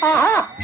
啊、ah, ah.